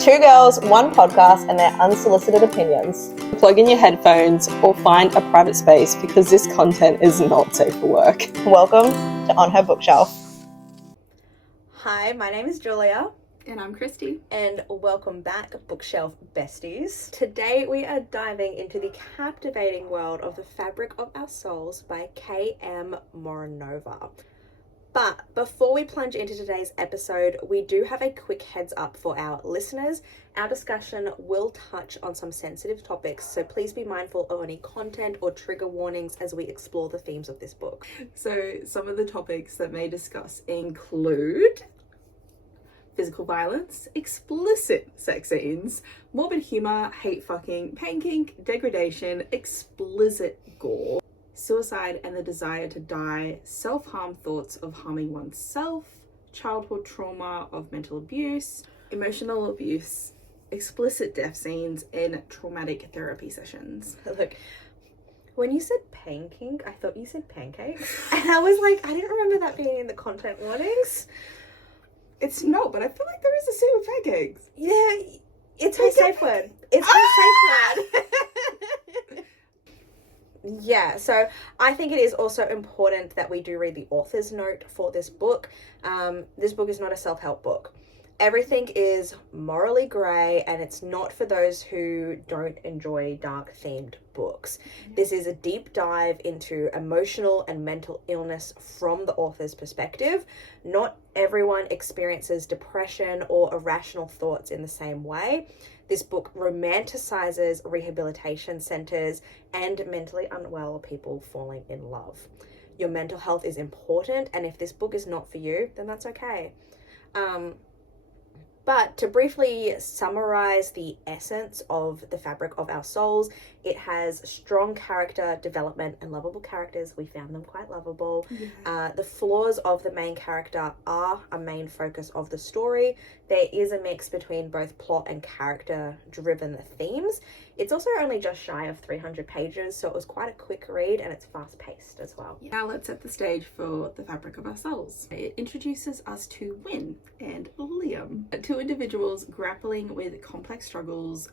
Two girls, one podcast, and their unsolicited opinions. Plug in your headphones or find a private space because this content is not safe for work. Welcome to On Her Bookshelf. Hi, my name is Julia. And I'm Christy. And welcome back, Bookshelf Besties. Today we are diving into the captivating world of The Fabric of Our Souls by K.M. Moronova. But before we plunge into today's episode, we do have a quick heads up for our listeners. Our discussion will touch on some sensitive topics, so please be mindful of any content or trigger warnings as we explore the themes of this book. So some of the topics that may discuss include physical violence, explicit sex scenes, morbid humor, hate fucking, pain kink, degradation, explicit gore, suicide and the desire to die, self-harm thoughts of harming oneself, childhood trauma of mental abuse, emotional abuse, explicit death scenes, and traumatic therapy sessions. Look, when you said pain kink, I thought you said pancakes. And I was like, I didn't remember that being in the content warnings. It's not, but I feel like there is a scene with pancakes. Yeah, it's her safe word. It's her safe word. Yeah, so I think it is also important that we do read the author's note for this book. This book is not a self-help book. Everything is morally grey, and it's not for those who don't enjoy dark-themed books. This is a deep dive into emotional and mental illness from the author's perspective. Not everyone experiences depression or irrational thoughts in the same way. This book romanticizes rehabilitation centers and mentally unwell people falling in love. Your mental health is important, and if this book is not for you, then that's okay. But to briefly summarize the essence of The Fabric of Our Souls, it has strong character development and lovable characters. We found them quite lovable. Yeah. The flaws of the main character are a main focus of the story. There is a mix between both plot and character-driven themes. It's also only just shy of 300 pages, so it was quite a quick read, and it's fast-paced as well. Now let's set the stage for The Fabric of Our Souls. It introduces us to Win and Liam, two individuals grappling with complex struggles.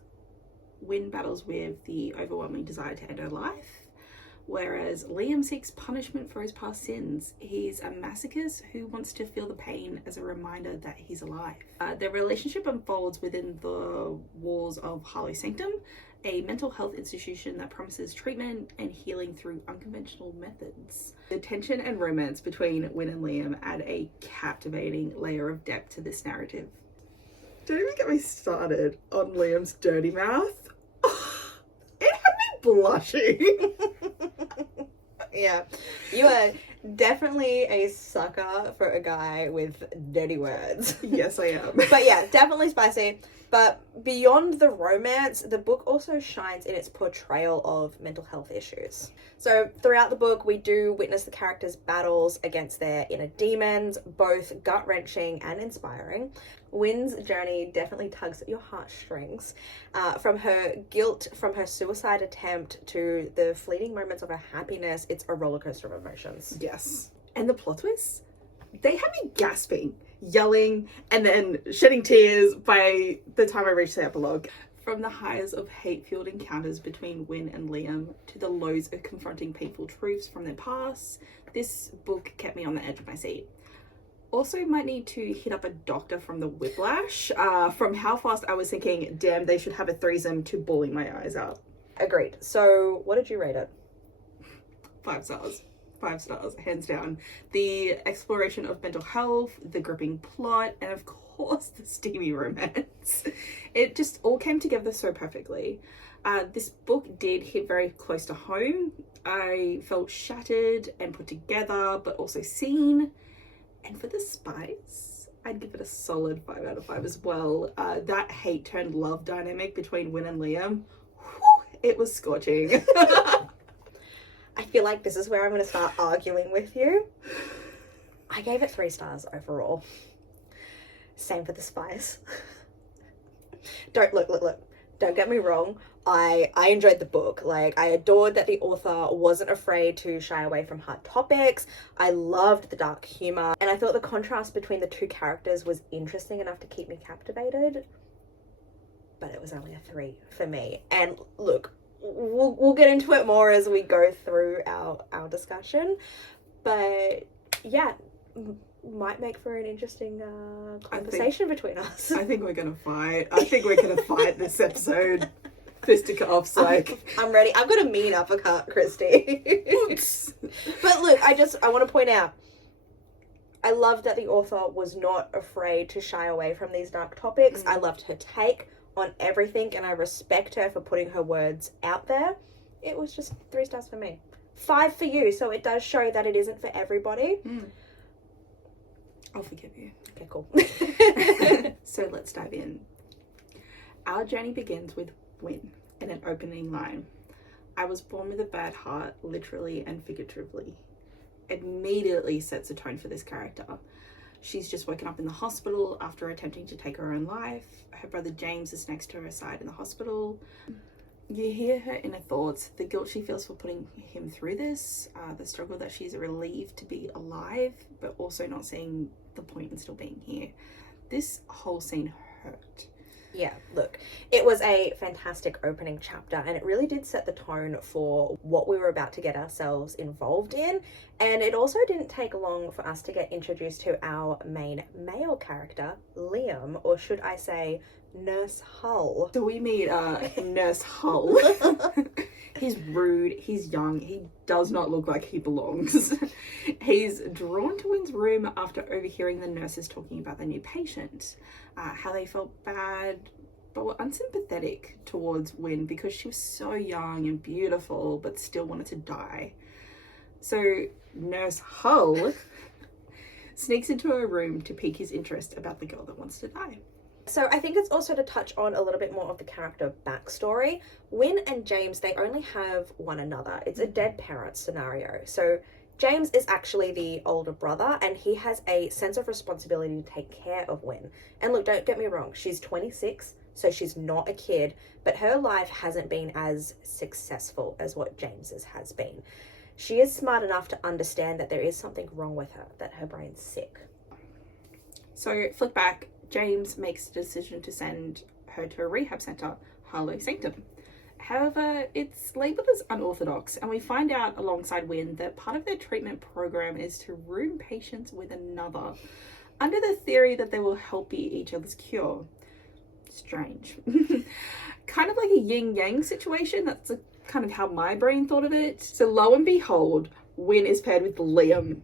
Win battles with the overwhelming desire to end her life, whereas Liam seeks punishment for his past sins. He's a masochist who wants to feel the pain as a reminder that he's alive. Their relationship unfolds within the walls of Harlow Sanctum, a mental health institution that promises treatment and healing through unconventional methods. The tension and romance between Win and Liam add a captivating layer of depth to this narrative. Don't even get me started on Liam's dirty mouth. It had me blushing. Yeah, you are definitely a sucker for a guy with dirty words. Yes, I am. But yeah, definitely spicy. But beyond the romance, the book also shines in its portrayal of mental health issues. So throughout the book, we do witness the characters' battles against their inner demons, both gut-wrenching and inspiring. Win's journey definitely tugs at your heartstrings. From her guilt, from her suicide attempt, to the fleeting moments of her happiness, it's a rollercoaster of emotions. Yes. And the plot twists, they had me gasping, yelling, and then shedding tears by the time I reached the epilogue. From the highs of hate-fueled encounters between Win and Liam to the lows of confronting painful truths from their past, this book kept me on the edge of my seat. Also might need to hit up a doctor from the whiplash, from how fast I was thinking, damn, they should have a threesome, to bawling my eyes out. Agreed. So what did you rate it? 5 stars. 5 stars, hands down. The exploration of mental health, the gripping plot, and of course the steamy romance. It just all came together so perfectly. This book did hit very close to home. I felt shattered and put together, but also seen. And for the spice, I'd give it a solid 5 out of 5 as well. That hate turned love dynamic between Win and Liam, whew, it was scorching. I feel like this is where I'm going to start arguing with you. I gave it 3 stars overall. Same for the spice. Look. Don't get me wrong. I enjoyed the book. Like, I adored that the author wasn't afraid to shy away from hard topics. I loved the dark humor, and I thought the contrast between the two characters was interesting enough to keep me captivated. but it was only a 3 for me. And look, we'll get into it more as we go through our discussion, but yeah, might make for an interesting conversation between us. I think we're gonna fight. I think we're gonna fight this episode. Fisticuffs, like. I'm ready. I've got a mean uppercut, Christy. But look, I want to point out, I loved that the author was not afraid to shy away from these dark topics. I loved her take on everything, and I respect her for putting her words out there. It was just 3 stars for me. 5 for you, so it does show that it isn't for everybody. I'll forgive you. Okay, cool. So let's dive in. Our journey begins with Win in an opening line. I was born with a bad heart, literally and figuratively. Immediately sets a tone for this character. She's just woken up in the hospital after attempting to take her own life. Her brother James is next to her side in the hospital. You hear her inner thoughts, the guilt she feels for putting him through this, the struggle that she's relieved to be alive, but also not seeing the point in still being here. This whole scene hurt. Yeah, look, it was a fantastic opening chapter, and it really did set the tone for what we were about to get ourselves involved in. And it also didn't take long for us to get introduced to our main male character, Liam, or should I say Nurse Hull. So we meet Nurse Hull. He's rude, he's young, he does not look like he belongs. He's drawn to Win's room after overhearing the nurses talking about the new patient, how they felt bad but were unsympathetic towards Win because she was so young and beautiful but still wanted to die. So Nurse Hull sneaks into her room to pique his interest about the girl that wants to die. So I think it's also to touch on a little bit more of the character backstory. Win and James, they only have one another. It's a dead parent scenario. So James is actually the older brother, and he has a sense of responsibility to take care of Win. And look, don't get me wrong, she's 26, so she's not a kid, but her life hasn't been as successful as what James's has been. She is smart enough to understand that there is something wrong with her, that her brain's sick. So flick back, James makes the decision to send her to a rehab centre, Harlow Sanctum. However, it's labelled as unorthodox, and we find out alongside Win that part of their treatment program is to room patients with another, under the theory that they will help be each other's cure. Strange. Kind of like a yin-yang situation. That's kind of how my brain thought of it. So lo and behold, Win is paired with Liam.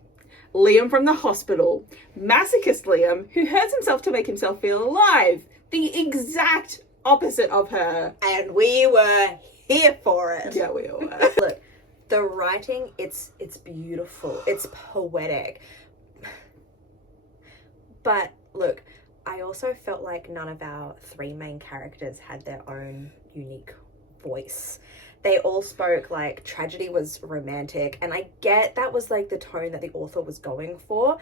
Liam from the hospital. Masochist Liam, who hurts himself to make himself feel alive. The exact opposite of her. And we were here for it. Yeah, we were. Look, the writing, it's beautiful. It's poetic. But look, I also felt like none of our 3 main characters had their own unique voice. They all spoke like tragedy was romantic, and I get that was like the tone that the author was going for.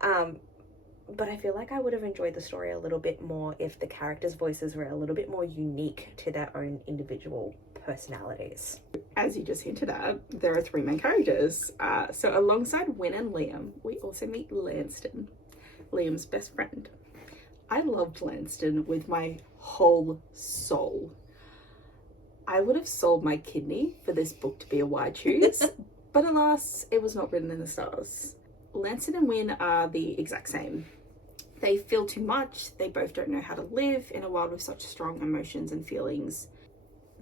But I feel like I would have enjoyed the story a little bit more if the characters' voices were a little bit more unique to their own individual personalities. As you just hinted at, there are 3 main characters. So alongside Win and Liam, we also meet Lanston, Liam's best friend. I loved Lanston with my whole soul. I would have sold my kidney for this book to be a wide choose, but alas, it was not written in the stars. Lanston and Win are the exact same. They feel too much, they both don't know how to live in a world with such strong emotions and feelings.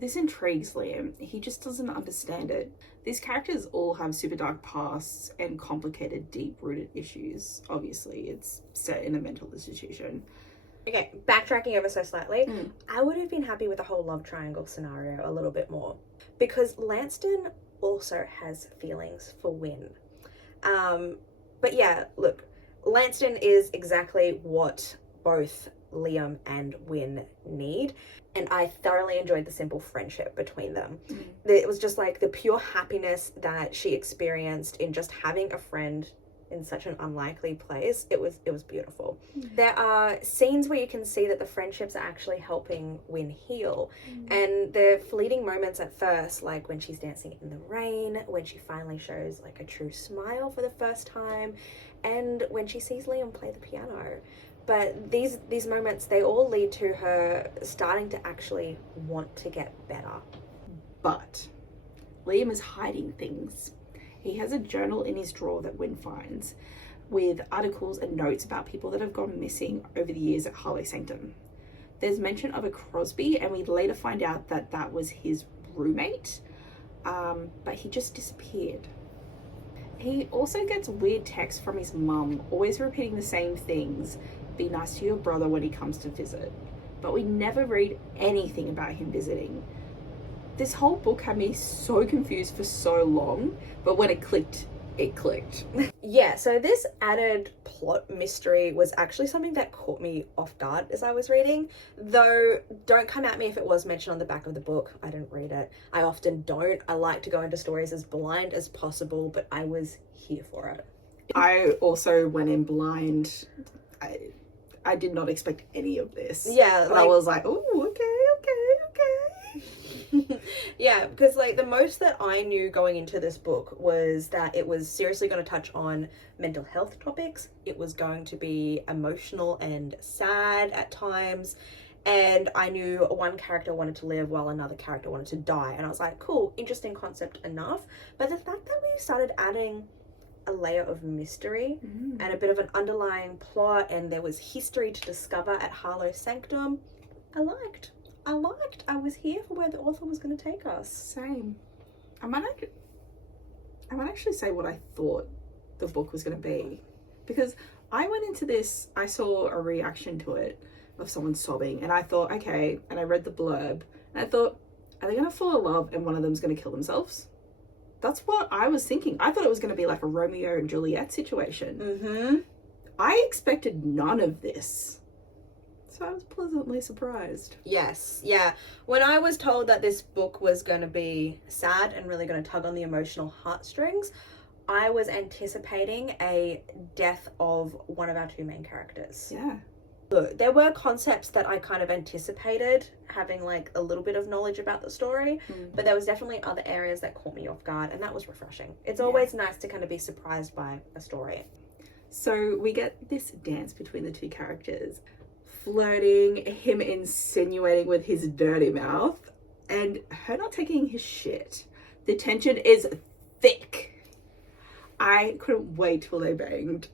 This intrigues Liam, he just doesn't understand it. These characters all have super dark pasts and complicated, deep-rooted issues. Obviously, it's set in a mental institution. Okay, backtracking ever so slightly, I would have been happy with the whole love triangle scenario a little bit more, because Lanston also has feelings for Win. But yeah, look, Lanston is exactly what both Liam and Win need, and I thoroughly enjoyed the simple friendship between them. It was just like the pure happiness that she experienced in just having a friend in such an unlikely place. It was beautiful. There are scenes where you can see that the friendships are actually helping Win heal, and the fleeting moments at first, like when she's dancing in the rain, when she finally shows like a true smile for the first time, and when she sees Liam play the piano. But these moments, they all lead to her starting to actually want to get better. But Liam is hiding things. He has a journal in his drawer that Wynne finds with articles and notes about people that have gone missing over the years at Harlow Sanctum. There's mention of a Crosby, and we later find out that that was his roommate, but he just disappeared. He also gets weird texts from his mum, always repeating the same things. Be nice to your brother when he comes to visit. But we never read anything about him visiting. This whole book had me so confused for so long, but when it clicked, it clicked. Yeah, so this added plot mystery was actually something that caught me off guard as I was reading. Though, don't come at me if it was mentioned on the back of the book. I didn't read it. I often don't. I like to go into stories as blind as possible, but I was here for it. I also went in blind. I did not expect any of this. Yeah, but I was like, oh, okay. Yeah, because like the most that I knew going into this book was that it was seriously going to touch on mental health topics. It was going to be emotional and sad at times. And I knew one character wanted to live while another character wanted to die. And I was like, cool, interesting concept enough. But the fact that we started adding a layer of mystery and a bit of an underlying plot, and there was history to discover at Harlow Sanctum, I liked. I was here for where the author was going to take us. Same. I might actually say what I thought the book was going to be, because I went into this, I saw a reaction to it of someone sobbing, and I thought, okay, and I read the blurb, and I thought, are they going to fall in love and one of them's going to kill themselves? That's what I was thinking. I thought it was going to be like a Romeo and Juliet situation. I expected none of this. So I was pleasantly surprised. Yes, yeah. When I was told that this book was going to be sad and really going to tug on the emotional heartstrings, I was anticipating a death of one of our two main characters. Yeah. Look, there were concepts that I kind of anticipated, having like a little bit of knowledge about the story, but there was definitely other areas that caught me off guard, and that was refreshing. It's always nice to kind of be surprised by a story. So we get this dance between the two characters. Flirting, him insinuating with his dirty mouth, and her not taking his shit. The tension is thick. I couldn't wait till they banged.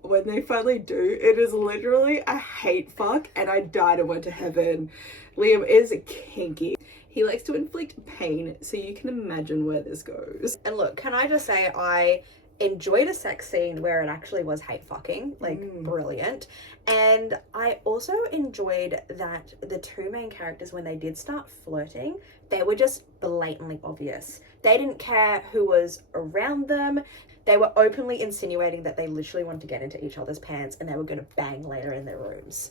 When they finally do, it is literally a hate fuck, and I died and went to heaven. Liam is kinky. He likes to inflict pain, so you can imagine where this goes. And look, can I just say, I enjoyed a sex scene where it actually was hate fucking, like brilliant. And I also enjoyed that the two main characters, when they did start flirting, they were just blatantly obvious. They didn't care who was around them. They were openly insinuating that they literally wanted to get into each other's pants and they were going to bang later in their rooms.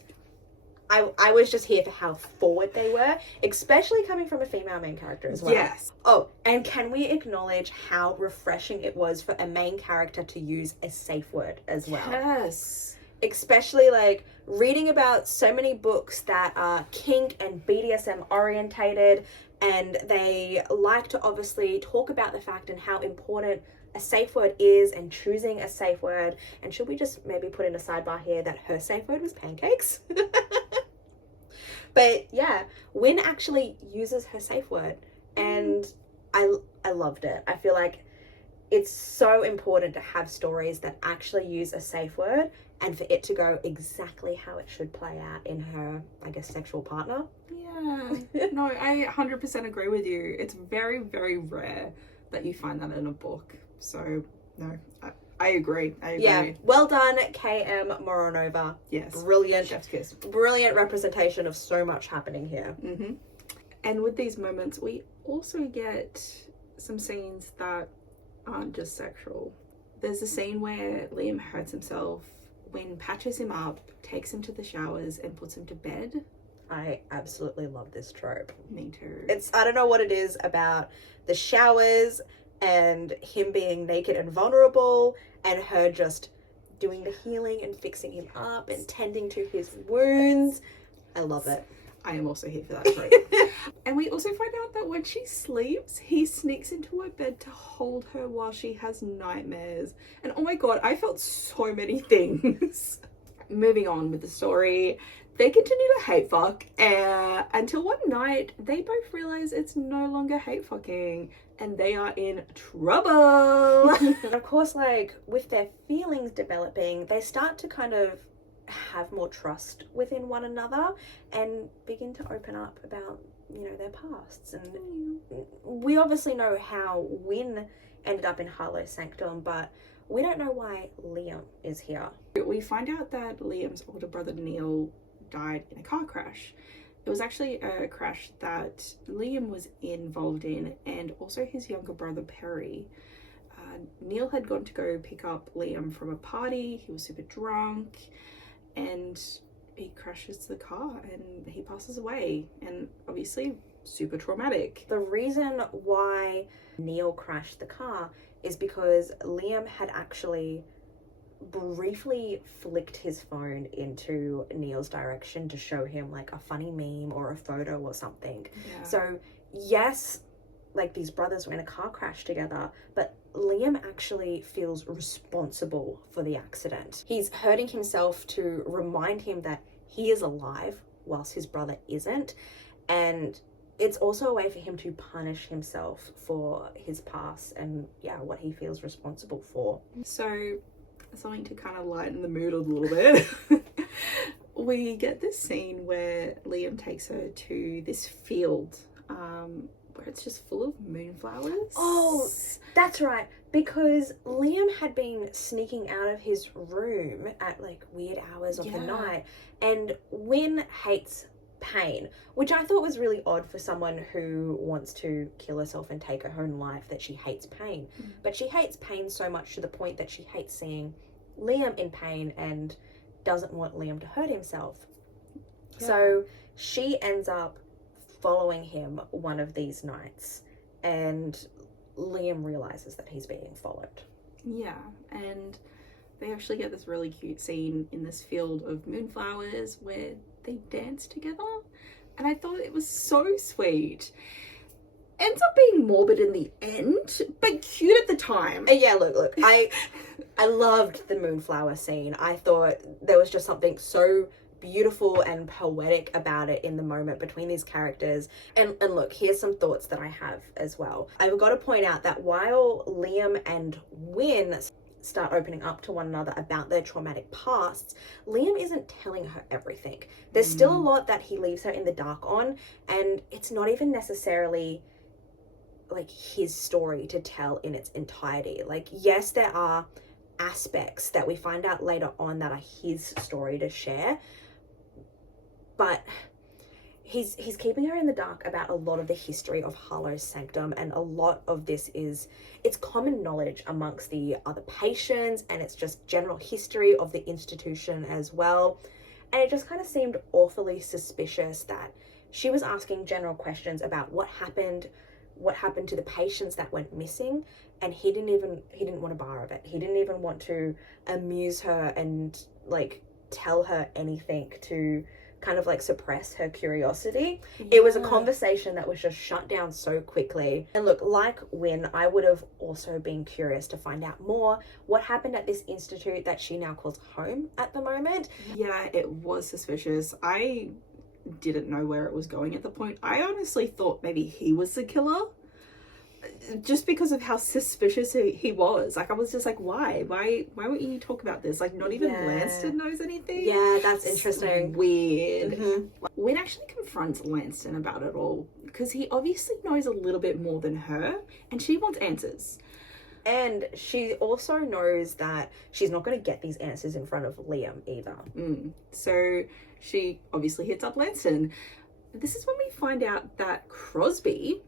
I was just here for how forward they were, especially coming from a female main character as well. Yes. Oh, and can we acknowledge how refreshing it was for a main character to use a safe word as well? Yes. Especially like reading about so many books that are kink and BDSM orientated, and they like to obviously talk about the fact and how important a safe word is and choosing a safe word. And should we just maybe put in a sidebar here that her safe word was pancakes? But yeah, Wynne actually uses her safe word, and I loved it. I feel like it's so important to have stories that actually use a safe word and for it to go exactly how it should play out in her, I guess, sexual partner. Yeah. No, I 100% agree with you. It's very, very rare that you find that in a book. So, no, I agree. Yeah, well done, K.M. Moronova. Yes. Brilliant. Chef's kiss. Brilliant representation of so much happening here. And with these moments, we also get some scenes that aren't just sexual. There's a scene where Liam hurts himself, Wynne patches him up, takes him to the showers, and puts him to bed. I absolutely love this trope. Me too. I don't know what it is about the showers and him being naked and vulnerable and her just doing the healing and fixing him up and tending to his wounds. I love it. I am also here for that trope. And we also find out that when she sleeps, he sneaks into her bed to hold her while she has nightmares. And oh my god, I felt so many things. moving on with the story, they continue to hate fuck until one night they both realize it's no longer hate fucking and they are in trouble. And of course, like, with their feelings developing, they start to kind of have more trust within one another and begin to open up about, you know, their pasts. And we obviously know how Wynne ended up in Harlow's sanctum, but we don't know why Liam is here. We find out that Liam's older brother Neil died in a car crash. It was actually a crash that Liam was involved in, and also his younger brother Perry. Neil had gone to go pick up Liam from a party. He was super drunk and he crashes the car and he passes away, and obviously super traumatic. The reason why Neil crashed the car is because Liam had actually briefly flicked his phone into Neil's direction to show him like a funny meme or a photo or something. Yeah. So yes, like, these brothers were in a car crash together, but Liam actually feels responsible for the accident. He's hurting himself to remind him that he is alive whilst his brother isn't, and it's also a way for him to punish himself for his past and, yeah, what he feels responsible for. So, something to kind of lighten the mood a little bit. We get this scene where Liam takes her to this field where it's just full of moonflowers. Oh, that's right. Because Liam had been sneaking out of his room at like weird hours of the night, and Wynne hates pain, which I thought was really odd for someone who wants to kill herself and take her own life, that she hates pain. But she hates pain so much to the point that she hates seeing Liam in pain and doesn't want Liam to hurt himself. So she ends up following him one of these nights, and Liam realizes that he's being followed. Yeah, and they actually get this really cute scene in this field of moonflowers where they dance together, and I thought it was so sweet. Ends up being morbid in the end, but cute at the time. Yeah, look, I loved the moonflower scene. I thought there was just something so beautiful and poetic about it in the moment between these characters. And look, here's some thoughts that I have as well. I've got to point out that while Liam and Wynne start opening up to one another about their traumatic pasts, Liam isn't telling her everything. There's still a lot that he leaves her in the dark on, and it's not even necessarily like his story to tell in its entirety. Like, yes, there are aspects that we find out later on that are his story to share, but he's keeping her in the dark about a lot of the history of Harlow's sanctum, and a lot of this it's common knowledge amongst the other patients, and it's just general history of the institution as well. And it just kind of seemed awfully suspicious that she was asking general questions about what happened to the patients that went missing, and he didn't want a bar of it. He didn't even want to amuse her and like tell her anything to kind of like suppress her curiosity. It was a conversation that was just shut down so quickly. And look, like Wynne, I would have also been curious to find out more what happened at this institute that she now calls home at the moment. Yeah, it was suspicious. I didn't know where it was going at the point. I honestly thought maybe he was the killer, just because of how suspicious he was. Like, I was just like, why won't you talk about this? Like, not even Lanston knows anything. Yeah, that's interesting. Weird. Wynne actually confronts Lanston about it all, because he obviously knows a little bit more than her, and she wants answers. And she also knows that she's not going to get these answers in front of Liam either. So she obviously hits up Lanston. This is when we find out that Crosby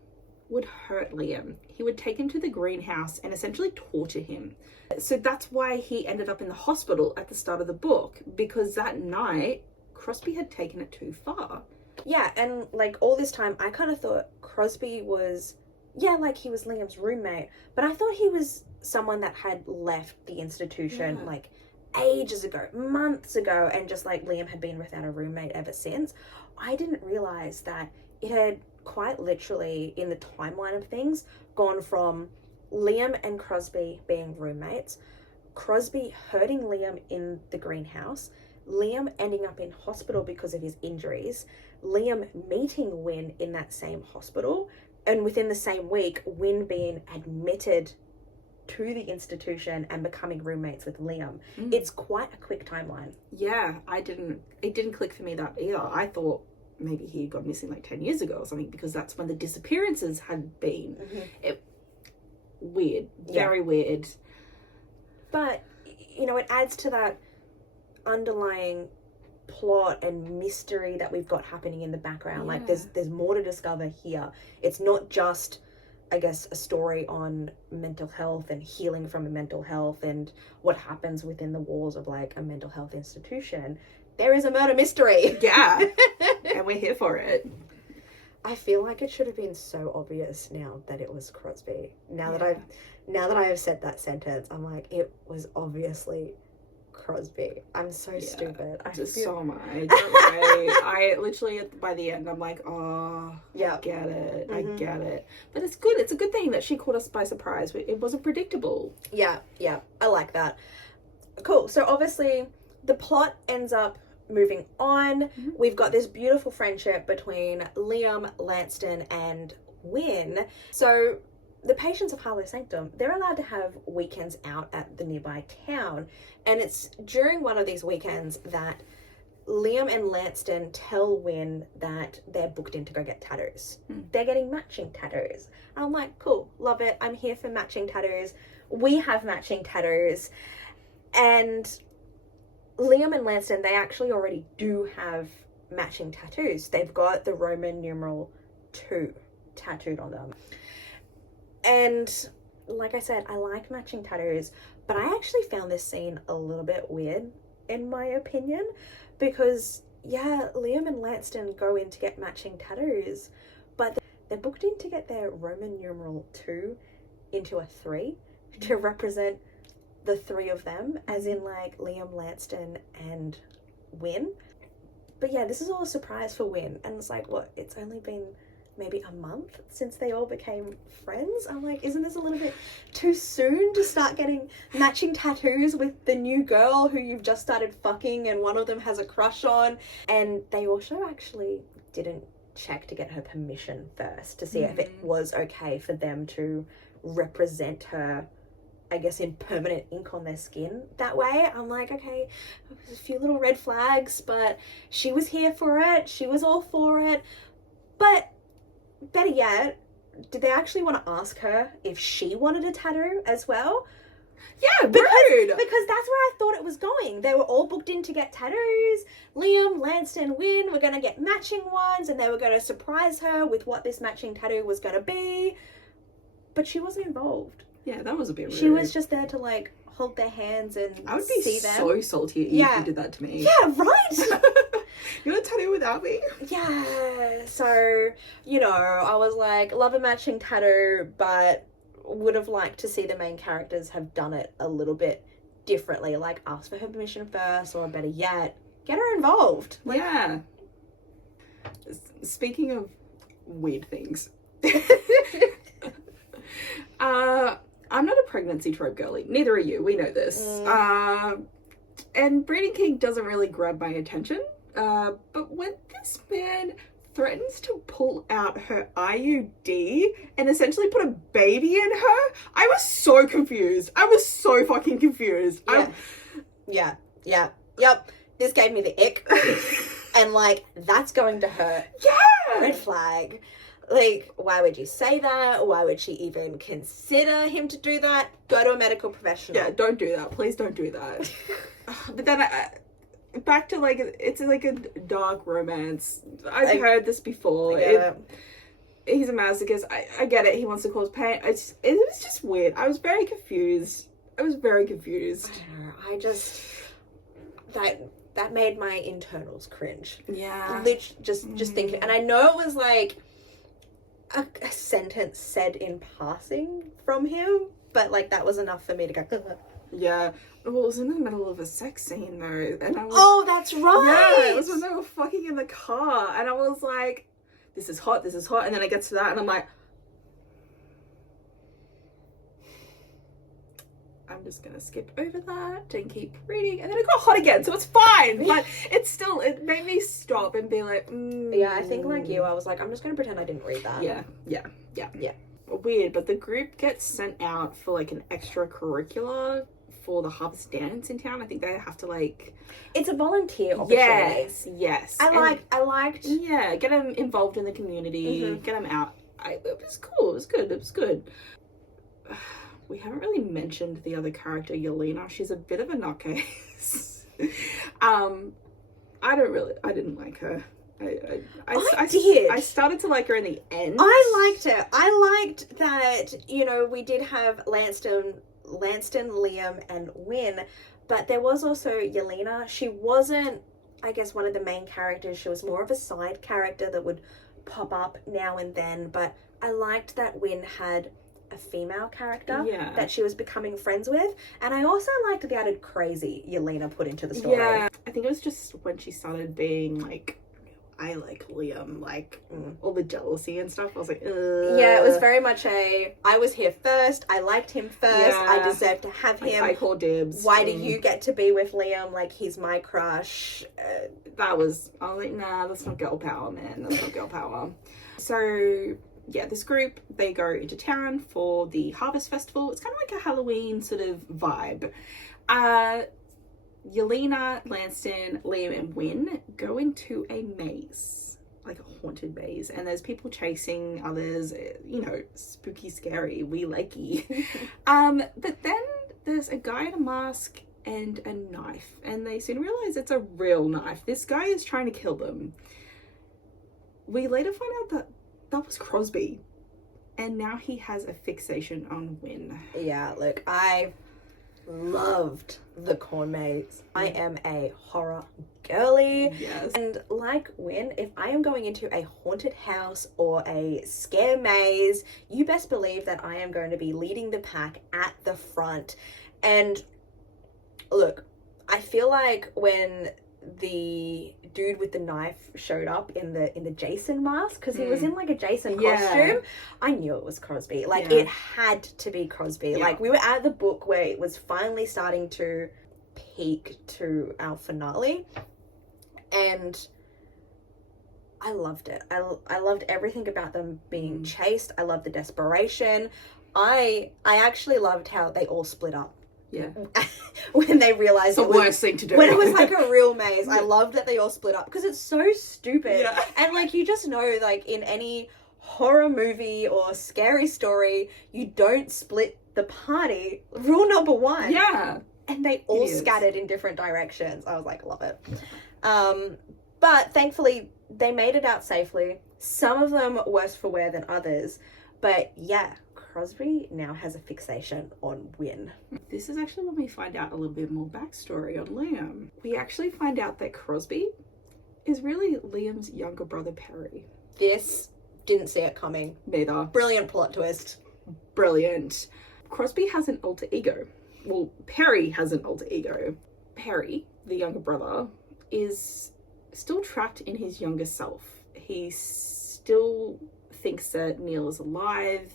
would hurt Liam. He would take him to the greenhouse and essentially torture him. So that's why he ended up in the hospital at the start of the book, because that night Crosby had taken it too far. Yeah, and like all this time I kind of thought Crosby was, like he was Liam's roommate, but I thought he was someone that had left the institution like ages ago, months ago, and just like Liam had been without a roommate ever since. I didn't realize that it had quite literally, in the timeline of things, gone from Liam and Crosby being roommates, Crosby hurting Liam in the greenhouse, Liam ending up in hospital because of his injuries, Liam meeting Win in that same hospital, and within the same week, Win being admitted to the institution and becoming roommates with Liam. It's quite a quick timeline. Yeah, it didn't click for me that either. I thought maybe he got missing like 10 years ago or something, because that's when the disappearances had been. Weird. Very weird. But, you know, it adds to that underlying plot and mystery that we've got happening in the background. Like, there's more to discover here. It's not just, I guess, a story on mental health and healing from a mental health and what happens within the walls of, like, a mental health institution. There is a murder mystery. Yeah. And we're here for it. I feel like it should have been so obvious now that it was Crosby. Now that I have said that sentence, I'm like, it was obviously Crosby. I'm so stupid. So am I. Don't worry. I literally, by the end, I'm like, oh, I get it. I get it. But it's good. It's a good thing that she caught us by surprise. It wasn't predictable. Yeah. I like that. Cool. So obviously the plot ends up moving on. We've got this beautiful friendship between Liam, Lanston, and Win. So the patients of Harlow Sanctum, they're allowed to have weekends out at the nearby town. And it's during one of these weekends that Liam and Lanston tell Win that they're booked in to go get tattoos. They're getting matching tattoos. I'm like, cool, love it. I'm here for matching tattoos. We have matching tattoos. And Liam and Lanston, they actually already do have matching tattoos. They've got the Roman numeral 2 tattooed on them. And like I said, I like matching tattoos, but I actually found this scene a little bit weird, in my opinion, because, Liam and Lanston go in to get matching tattoos, but they're booked in to get their Roman numeral 2 into a 3 to represent the 3 of them, as in, like, Liam, Lanston, and Win. But this is all a surprise for Win, and it's like, what, it's only been maybe a month since they all became friends? I'm like, isn't this a little bit too soon to start getting matching tattoos with the new girl who you've just started fucking and one of them has a crush on? And they also actually didn't check to get her permission first to see if it was okay for them to represent her, I guess, in permanent ink on their skin that way. I'm like, okay, a few little red flags, but she was here for it. She was all for it. But better yet, did they actually want to ask her if she wanted a tattoo as well? Yeah, because rude. Because that's where I thought it was going. They were all booked in to get tattoos. Liam, Lanston, Win were going to get matching ones, and they were going to surprise her with what this matching tattoo was going to be. But she wasn't involved. Yeah, that was a bit rude. She was just there to, like, hold their hands and I would be see them. so salty at you if you did that to me. Yeah, right? You want to tattoo without me? Yeah. So, you know, I was like, love a matching tattoo, but would have liked to see the main characters have done it a little bit differently. Like, ask for her permission first, or better yet, get her involved. Like, yeah. Speaking of weird things. I'm not a pregnancy trope girly. Neither are you. We know this. And Breeding King doesn't really grab my attention. But when this man threatens to pull out her IUD and essentially put a baby in her, I was so confused. I was so fucking confused. Yep. This gave me the ick. And, like, that's going to hurt. Yeah! Red flag. Like, why would you say that? Why would she even consider him to do that? Go to a medical professional. Yeah, don't do that. Please don't do that. But then back to, like, it's like a dark romance. I've heard this before. He's a masochist. I get it. He wants to cause pain. It was just weird. I was very confused. I don't know. That made my internals cringe. Yeah. Just thinking. And I know it was like a sentence said in passing from him, but, like, that was enough for me to go, yeah. Well, it was in the middle of a sex scene, though. And I was, oh, that's right! Yeah, it was when they were fucking in the car. And I was like, this is hot. And then it gets to that, and I'm like, I'm just gonna skip over that and keep reading, and then it got hot again, so it's fine. But it made me stop and be like, Yeah, I think like you, I was like, I'm just gonna pretend I didn't read that. Yeah. Weird, but the group gets sent out for like an extracurricular for the harvest dance in town. I think they have to like. It's a volunteer opportunity. Yes. I liked. Yeah, get them involved in the community. Get them out. It was cool. It was good. We haven't really mentioned the other character, Yelena. She's a bit of a nutcase. I didn't like her. I did. I started to like her in the end. I liked her. I liked that, we did have Lanston, Liam, and Wynne, but there was also Yelena. She wasn't, I guess, one of the main characters. She was more of a side character that would pop up now and then, but I liked that Wynne had a female character that she was becoming friends with, and I also liked the added crazy Yelena put into the story. Yeah, I think it was just when she started being like, I like Liam, like all the jealousy and stuff. I was like, ugh. Yeah, it was very much I was here first, I liked him first, I deserve to have him. I call dibs. Why do you get to be with Liam? Like, he's my crush. I was like, nah, that's not girl power, man. That's not girl power. So, yeah, this group, they go into town for the Harvest Festival. It's kind of like a Halloween sort of vibe. Yelena, Lanston, Liam, and Wynne go into a maze, like a haunted maze, and there's people chasing others, spooky, scary, wee likey. But then there's a guy in a mask and a knife, and they soon realize it's a real knife. This guy is trying to kill them. We later find out that was Crosby, and now he has a fixation on Wynne. Yeah, look, I loved the corn maze. I am a horror girly. Yes. And like Wynne, if I am going into a haunted house or a scare maze, you best believe that I am going to be leading the pack at the front. And look, I feel like when the dude with the knife showed up in the Jason mask, because he was in like a Jason costume, I knew it was Crosby. Like, it had to be Crosby. Like, we were at the book where it was finally starting to peak to our finale, and I loved it. I loved everything about them being chased. I loved the desperation. I actually loved how they all split up. Yeah. When they realized it's the worst thing to do. When it was like a real maze. I loved that they all split up because it's so stupid. Yeah. And like, you just know, like, in any horror movie or scary story, you don't split the party. Rule number 1. Yeah. And they all scattered in different directions. I was like, love it. But thankfully they made it out safely. Some of them worse for wear than others. But yeah, Crosby now has a fixation on Wynne. This is actually when we find out a little bit more backstory on Liam. We actually find out that Crosby is really Liam's younger brother, Perry. This, didn't see it coming. Neither. Brilliant plot twist. Brilliant. Crosby has an alter ego. Well, Perry has an alter ego. Perry, the younger brother, is still trapped in his younger self. He still thinks that Neil is alive,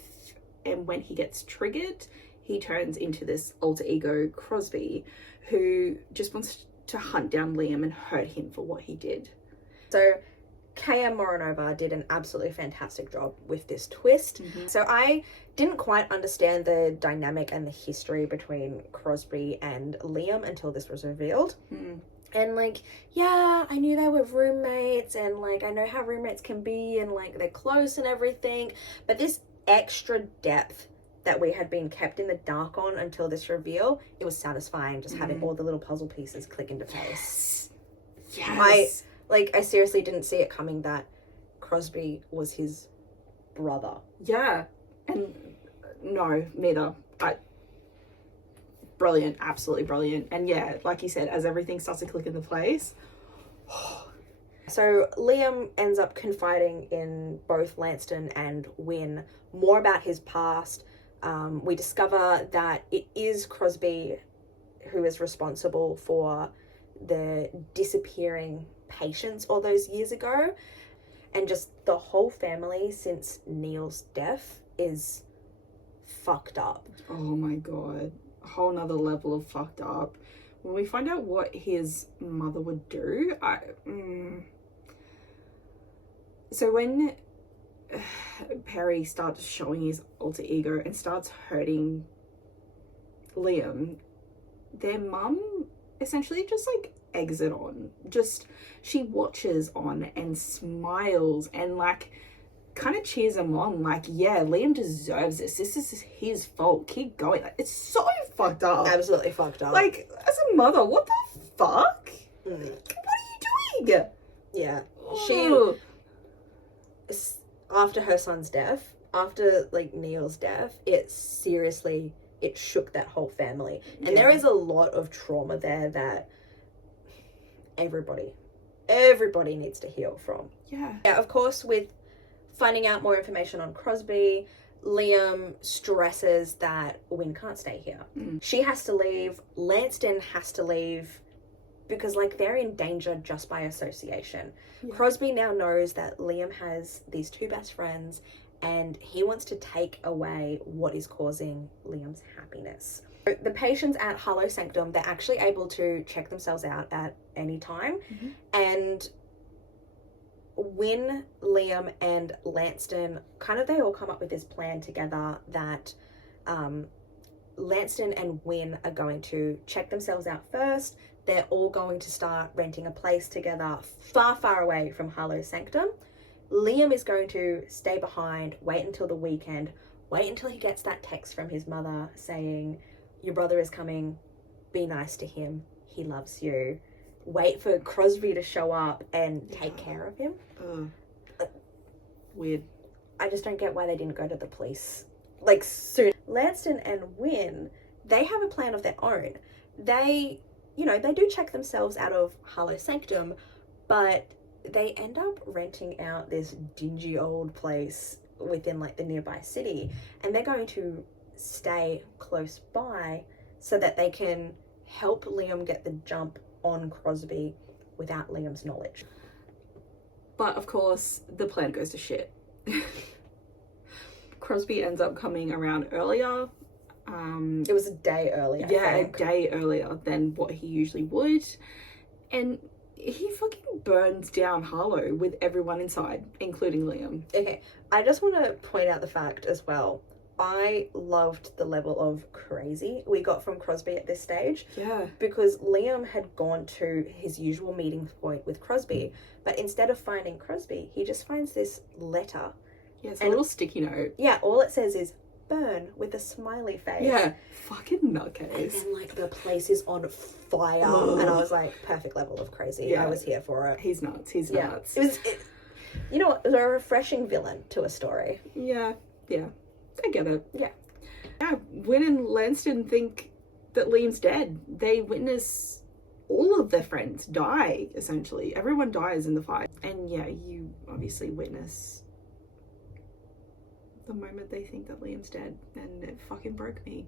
and when he gets triggered, he turns into this alter ego, Crosby, who just wants to hunt down Liam and hurt him for what he did. So KM Moronova did an absolutely fantastic job with this twist. So I didn't quite understand the dynamic and the history between Crosby and Liam until this was revealed. And like, yeah, I knew they were roommates, and like, I know how roommates can be, and like, they're close and everything, but this extra depth that we had been kept in the dark on until this reveal, it was satisfying just having all the little puzzle pieces click into place. Yes. I seriously didn't see it coming that Crosby was his brother. Yeah. And no, neither. Brilliant, absolutely brilliant. And yeah, like you said, as everything starts to click into place. So Liam ends up confiding in both Lanston and Wynne more about his past. We discover that it is Crosby who is responsible for the disappearing patients all those years ago. And just the whole family since Neil's death is fucked up. Oh my God. a whole nother level of fucked up. When we find out what his mother would do, So when Perry starts showing his alter ego and starts hurting Liam, their mum essentially just like eggs it on. Just, she watches on and smiles and like kind of cheers him on, like, yeah, Liam deserves this. This is his fault. Keep going. Like, it's so fucked up. Absolutely fucked up. Like, as a mother, what the fuck? What are you doing? Yeah. Ugh. After her son's death, after like Neil's death, it shook that whole family. And there is a lot of trauma there that everybody needs to heal from. Yeah. Yeah, of course, with finding out more information on Crosby, Liam stresses that Wynne can't stay here. She has to leave. Lanston has to leave because, like, they're in danger just by association. Yeah. Crosby now knows that Liam has these two best friends and he wants to take away what is causing Liam's happiness. The patients at Harlow Sanctum, they're actually able to check themselves out at any time. And Wynne, Liam, and Lanston, they all come up with this plan together that Lanston and Wynne are going to check themselves out first. They're all going to start renting a place together far, far away from Harlow Sanctum. Liam is going to stay behind, wait until the weekend, wait until he gets that text from his mother saying, your brother is coming, be nice to him, he loves you. Wait for Crosby to show up and take care of him. Weird. I just don't get why they didn't go to the police, like, soon. Lanston and Wynne, they have a plan of their own. They do check themselves out of Harlow Sanctum, but they end up renting out this dingy old place within, like, the nearby city, and they're going to stay close by so that they can help Liam get the jump on Crosby without Liam's knowledge. But of course, the plan goes to shit. Crosby ends up coming around earlier. It was a day earlier. A day earlier than what he usually would. And he fucking burns down Harlow with everyone inside, including Liam. Okay, I just want to point out the fact as well. I loved the level of crazy we got from Crosby at this stage. Yeah. Because Liam had gone to his usual meeting point with Crosby, but instead of finding Crosby, he just finds this letter. Yeah, it's a little sticky note. Yeah, all it says is burn with a smiley face. Yeah, fucking nutcase. And then, like, the place is on fire. And I was like, perfect level of crazy. Yeah. I was here for it. He's nuts. He's nuts. It was a refreshing villain to a story. Yeah. I get it. Yeah. Wynne and Lanston think that Liam's dead. They witness all of their friends die, essentially. Everyone dies in the fight. And yeah, you obviously witness the moment they think that Liam's dead, and it fucking broke me.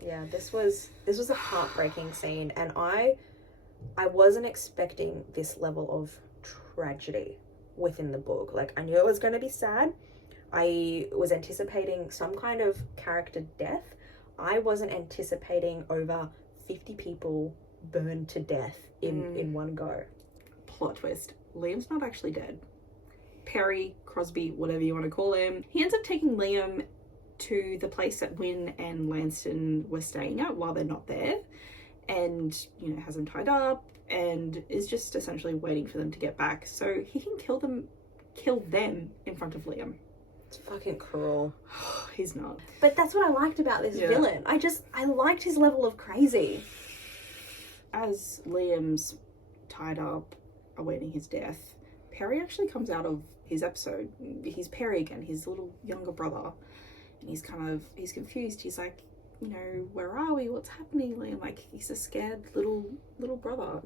Yeah, this was a heartbreaking scene, and I wasn't expecting this level of tragedy within the book. Like, I knew it was going to be sad. I was anticipating some kind of character death. I wasn't anticipating over 50 people burned to death in one go. Plot twist. Liam's not actually dead. Perry, Crosby, whatever you want to call him, he ends up taking Liam to the place that Wynne and Lanston were staying at while they're not there, and, has them tied up and is just essentially waiting for them to get back so he can kill them in front of Liam. It's fucking cruel. He's not. But that's what I liked about this villain. I liked his level of crazy. As Liam's tied up, awaiting his death, Perry actually comes out of his episode. He's Perry again, his little younger brother. And he's confused. He's like, where are we? What's happening, Liam? Like, he's a scared little brother.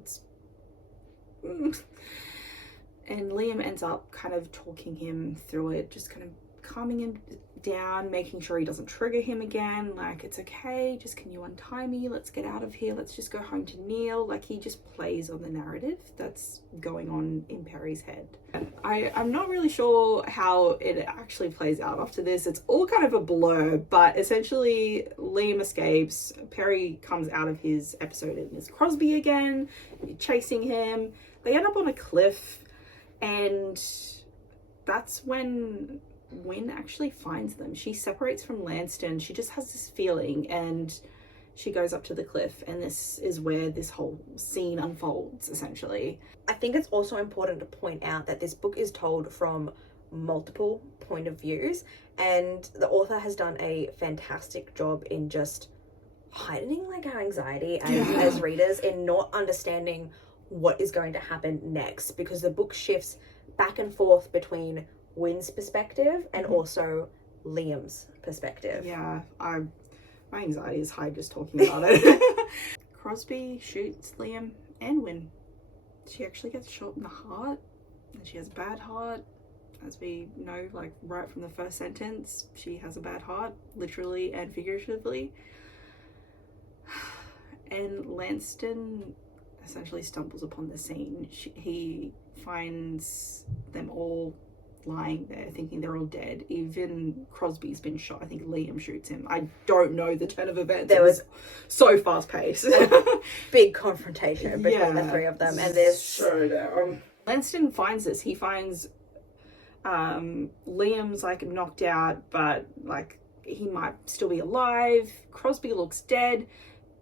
And Liam ends up kind of talking him through it, just kind calming him down, making sure he doesn't trigger him again. Like, it's okay, just can you untie me? Let's get out of here. Let's just go home to Neil. Like, he just plays on the narrative that's going on in Perry's head. I'm not really sure how it actually plays out after this. It's all kind of a blur, but essentially Liam escapes. Perry comes out of his episode and is Crosby again, chasing him. They end up on a cliff, and that's when Wynne actually finds them. She separates from Lanston. She just has this feeling, and she goes up to the cliff, and this is where this whole scene unfolds, essentially. I think it's also important to point out that this book is told from multiple point of views, and the author has done a fantastic job in just heightening like our anxiety as readers in not understanding what is going to happen next, because the book shifts back and forth between Wynne's perspective and also Liam's perspective. Yeah, my anxiety is high just talking about it. Crosby shoots Liam and Wynne. She actually gets shot in the heart, and she has a bad heart. As we know, like right from the first sentence, she has a bad heart, literally and figuratively. And Lanston essentially stumbles upon the scene. He finds them all lying there, thinking they're all dead. Even Crosby's been shot. I think Liam shoots him. I don't know the turn of events. There was so fast paced. Big confrontation between the three of them, and there's showdown. Lanston finds this. He finds Liam's like knocked out, but like he might still be alive. Crosby looks dead.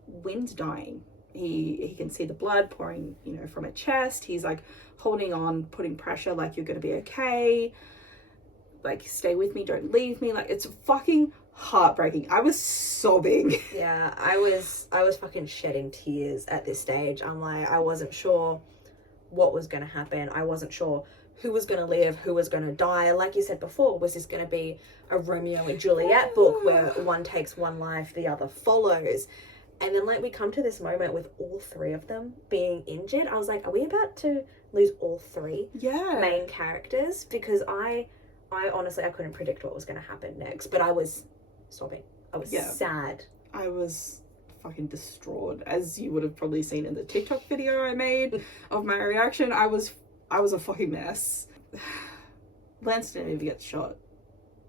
Wynne's dying. He can see the blood pouring, from her chest. He's like holding on, putting pressure, like, you're gonna be okay. Like, stay with me, don't leave me. Like, it's fucking heartbreaking. I was sobbing. Yeah, I was fucking shedding tears at this stage. I'm like, I wasn't sure what was gonna happen. I wasn't sure who was gonna live, who was gonna die. Like you said before, was this gonna be a Romeo and Juliet book where one takes one life, the other follows? And then, like, we come to this moment with all three of them being injured. I was like, are we about to lose all three main characters? Because I honestly, I couldn't predict what was going to happen next. But I was sobbing. I was sad. I was fucking distraught. As you would have probably seen in the TikTok video I made of my reaction, I was a fucking mess. Lanston even gets shot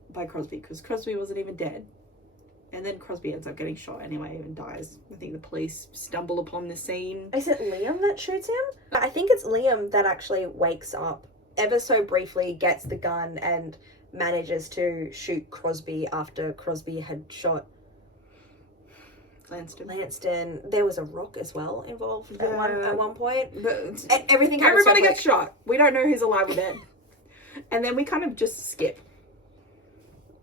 by Crosby, because Crosby wasn't even dead. And then Crosby ends up getting shot anyway and dies. I think the police stumble upon the scene. Is it Liam that shoots him? I think it's Liam that actually wakes up ever so briefly, gets the gun, and manages to shoot Crosby after Crosby had shot Lanston. There was a rock as well involved at one point. Everybody gets shot. We don't know who's alive or dead. And then we kind of just skip.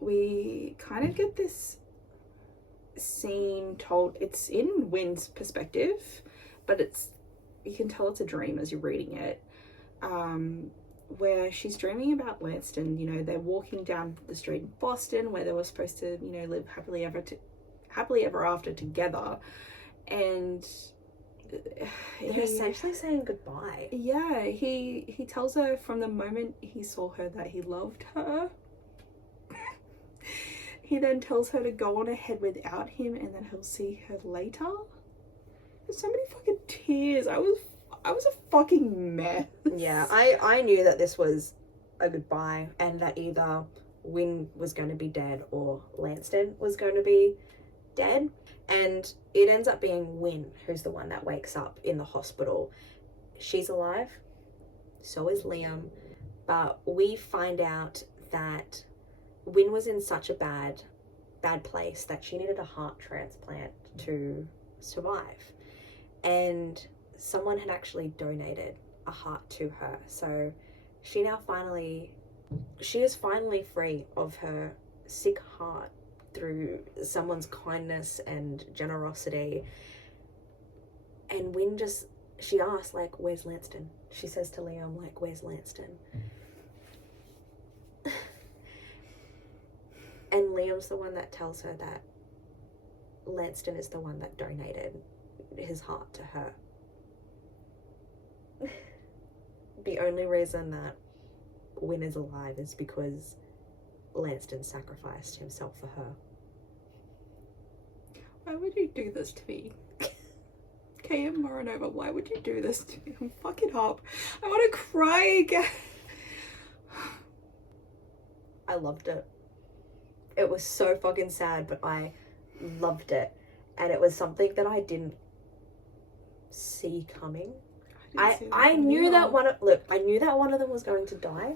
We kind of get this scene told. It's in Wynne's perspective, but you can tell it's a dream as you're reading it, where she's dreaming about Lanston. They're walking down the street in Boston where they were supposed to live happily ever after together, and they're essentially saying goodbye. He tells her from the moment he saw her that he loved her. He then tells her to go on ahead without him, and then he'll see her later. There's so many fucking tears. I was a fucking mess. Yeah, I knew that this was a goodbye, and that either Wynne was going to be dead or Lanston was going to be dead. And it ends up being Wynne who's the one that wakes up in the hospital. She's alive. So is Liam. But we find out that Wynne was in such a bad place that she needed a heart transplant to survive. And someone had actually donated a heart to her. So she is finally free of her sick heart through someone's kindness and generosity. And Wynne she asks, like, where's Lanston? She says to Liam, like, where's Lanston? And Liam's the one that tells her that Lanston is the one that donated his heart to her. The only reason that Wynne is alive is because Lanston sacrificed himself for her. Why would you do this to me? KM Moronova, why would you do this to me? I'm fucking up. I want to cry again. I loved it. It was so fucking sad, but I loved it. And it was something that I didn't see coming. I knew that I knew that one of them was going to die.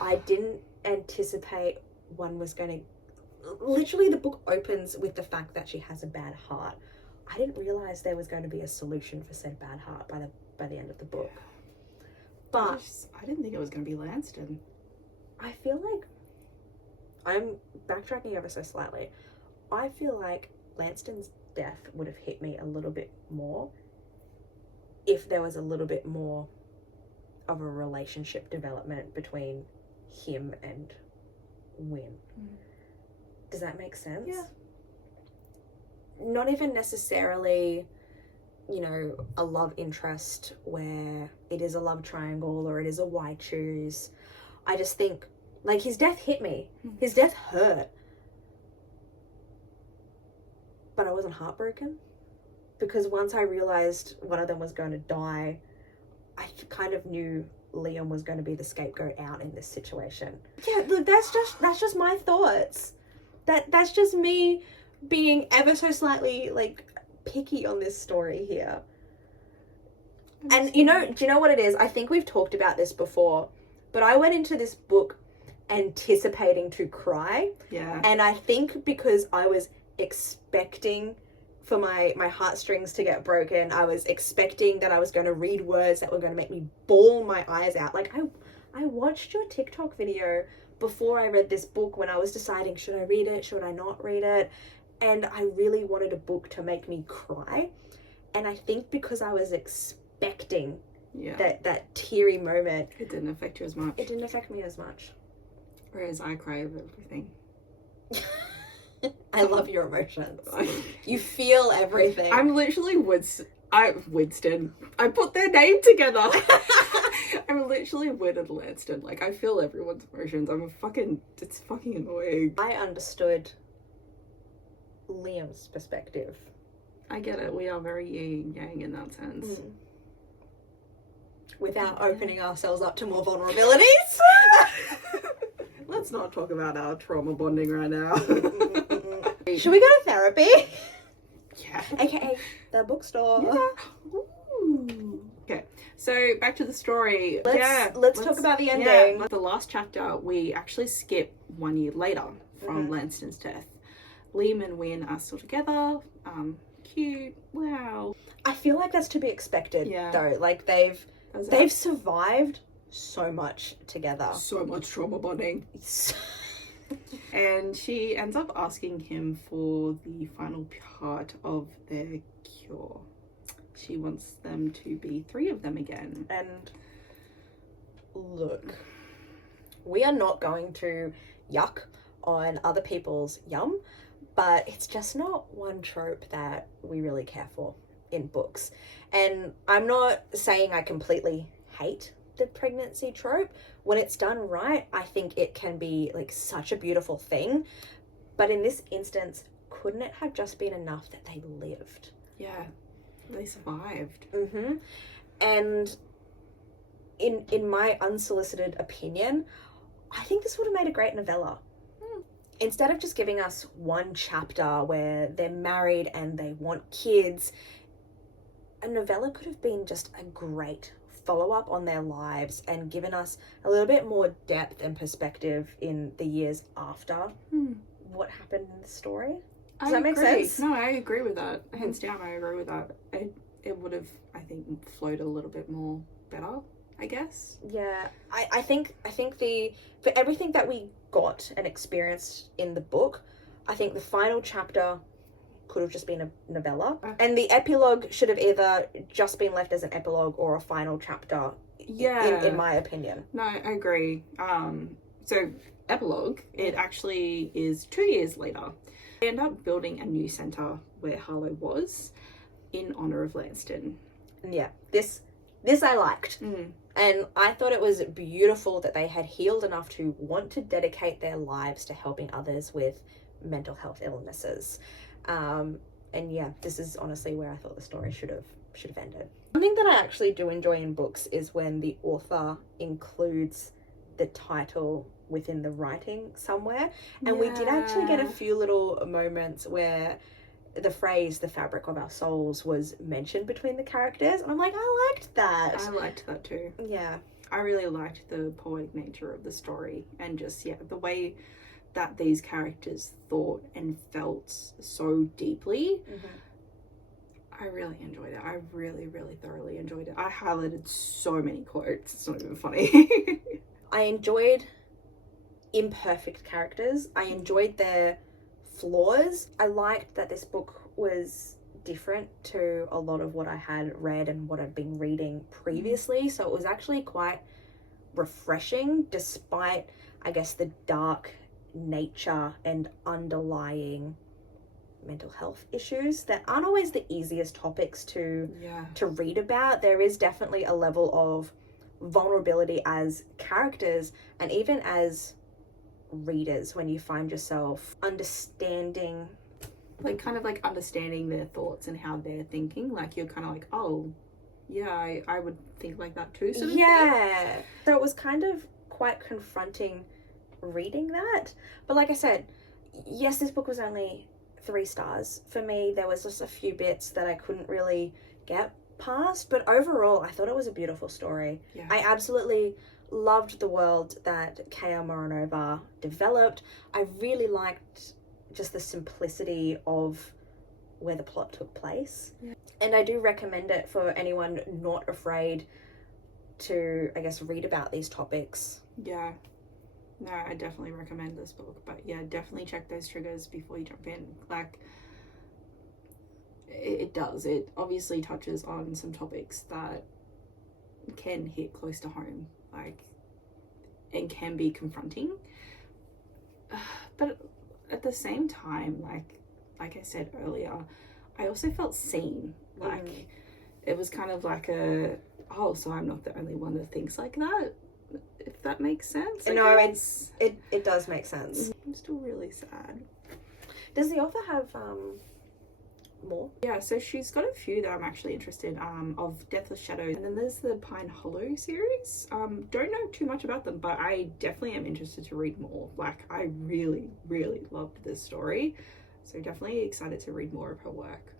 I didn't anticipate one was going to... Literally, the book opens with the fact that she has a bad heart. I didn't realize there was going to be a solution for said bad heart by the end of the book. But I didn't think it was going to be Lanston. I feel like I'm backtracking ever so slightly. I feel like Lanston's death would have hit me a little bit more if there was a little bit more of a relationship development between him and Wynne. Does that make sense? Yeah. Not even necessarily, you know, a love interest where it is a love triangle or it is a why choose. I just think, like, his death hit me. His death hurt. But I wasn't heartbroken. Because once I realized one of them was going to die, I kind of knew Liam was going to be the scapegoat out in this situation. Yeah, look, that's just my thoughts. That's just me being ever so slightly, like, picky on this story here. And, do you know what it is? I think we've talked about this before, but I went into this book anticipating to cry. Yeah. And I think because I was expecting for my heartstrings to get broken, I was expecting that I was going to read words that were going to make me bawl my eyes out. Like, I watched your TikTok video before I read this book when I was deciding, should I read it, should I not read it? And I really wanted a book to make me cry. And I think because I was expecting that teary moment, it didn't affect you as much. It didn't affect me as much. Whereas I cry over everything. I love your emotions. You feel everything. I'm literally Winston. I put their name together. I'm literally Wynne and Lanston. Like, I feel everyone's emotions. It's fucking annoying. I understood Liam's perspective. I get it. We are very yin and yang in that sense. Without opening ourselves up to more vulnerabilities. Let's not talk about our trauma bonding right now. Should we go to therapy? Yeah. AKA the bookstore. Yeah. Ooh. Okay, so back to the story. Let's talk about the ending. Yeah, the last chapter, we actually skip 1 year later from Lanston's death. Liam and Wynne are still together. Cute. Wow. I feel like that's to be expected, though. Like, they've survived so much together. So much trauma bonding. And she ends up asking him for the final part of their cure. She wants them to be 3 of them again. And look, we are not going to yuck on other people's yum, but it's just not one trope that we really care for in books. And I'm not saying I completely hate the pregnancy trope. When it's done right, I think it can be like such a beautiful thing. But in this instance, couldn't it have just been enough that they lived? Yeah, they survived. And in my unsolicited opinion, I think this would have made a great novella. Instead of just giving us one chapter where they're married and they want kids, a novella could have been just a great follow-up on their lives and given us a little bit more depth and perspective in the years after what happened in the story. Does that make sense? No, I agree with that. Hands down, I agree with that. It would have, I think, flowed a little bit more better, I guess. Yeah, I think for everything that we got and experienced in the book, I think the final chapter could have just been a novella. And the epilogue should have either just been left as an epilogue or a final chapter, in my opinion. No, I agree. So, epilogue, it actually is 2 years later. They end up building a new centre where Harlow was in honour of Lanston. Yeah, this I liked. And I thought it was beautiful that they had healed enough to want to dedicate their lives to helping others with mental health illnesses. And yeah, this is honestly where I thought the story should have ended. Something that I actually do enjoy in books is when the author includes the title within the writing somewhere. And we did actually get a few little moments where the phrase "the fabric of our souls" was mentioned between the characters, and I'm like, I liked that. I liked that too. Yeah. I really liked the poetic nature of the story, and just the way that these characters thought and felt so deeply. I really enjoyed it. I really, really thoroughly enjoyed it. I highlighted so many quotes. It's not even funny. I enjoyed imperfect characters. I enjoyed their flaws. I liked that this book was different to a lot of what I had read and what I'd been reading previously. So it was actually quite refreshing, despite, I guess, the dark nature and underlying mental health issues that aren't always the easiest topics to read about. There is definitely a level of vulnerability as characters and even as readers when you find yourself understanding understanding their thoughts and how they're thinking. Like, you're kind of like, oh yeah, I would think like that too, sort of thing. So it was kind of quite confronting reading that. But like I said, yes, this book was only 3 stars. For me, there was just a few bits that I couldn't really get past, but overall I thought it was a beautiful story. I absolutely loved the world that K.R. Moronova developed. I really liked just the simplicity of where the plot took place. And I do recommend it for anyone not afraid to, I guess, read about these topics. No, I definitely recommend this book, but yeah, definitely check those triggers before you jump in. Like, it does. It obviously touches on some topics that can hit close to home, like, and can be confronting. But at the same time, like I said earlier, I also felt seen. Like, it was kind of like so I'm not the only one that thinks like that. If that makes sense. No, it does make sense. I'm still really sad. Does the author have more? Yeah, so she's got a few that I'm actually interested of Deathless Shadows, and then there's the Pine Hollow series. Don't know too much about them, but I definitely am interested to read more. Like, I really, really loved this story, so definitely excited to read more of her work.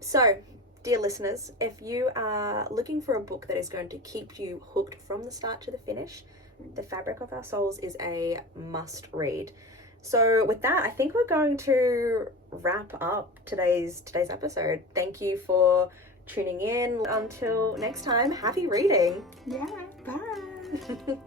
So, dear listeners, if you are looking for a book that is going to keep you hooked from the start to the finish, The Fabric of Our Souls is a must read. So with that, I think we're going to wrap up today's episode. Thank you for tuning in. Until next time, happy reading. Yeah, bye.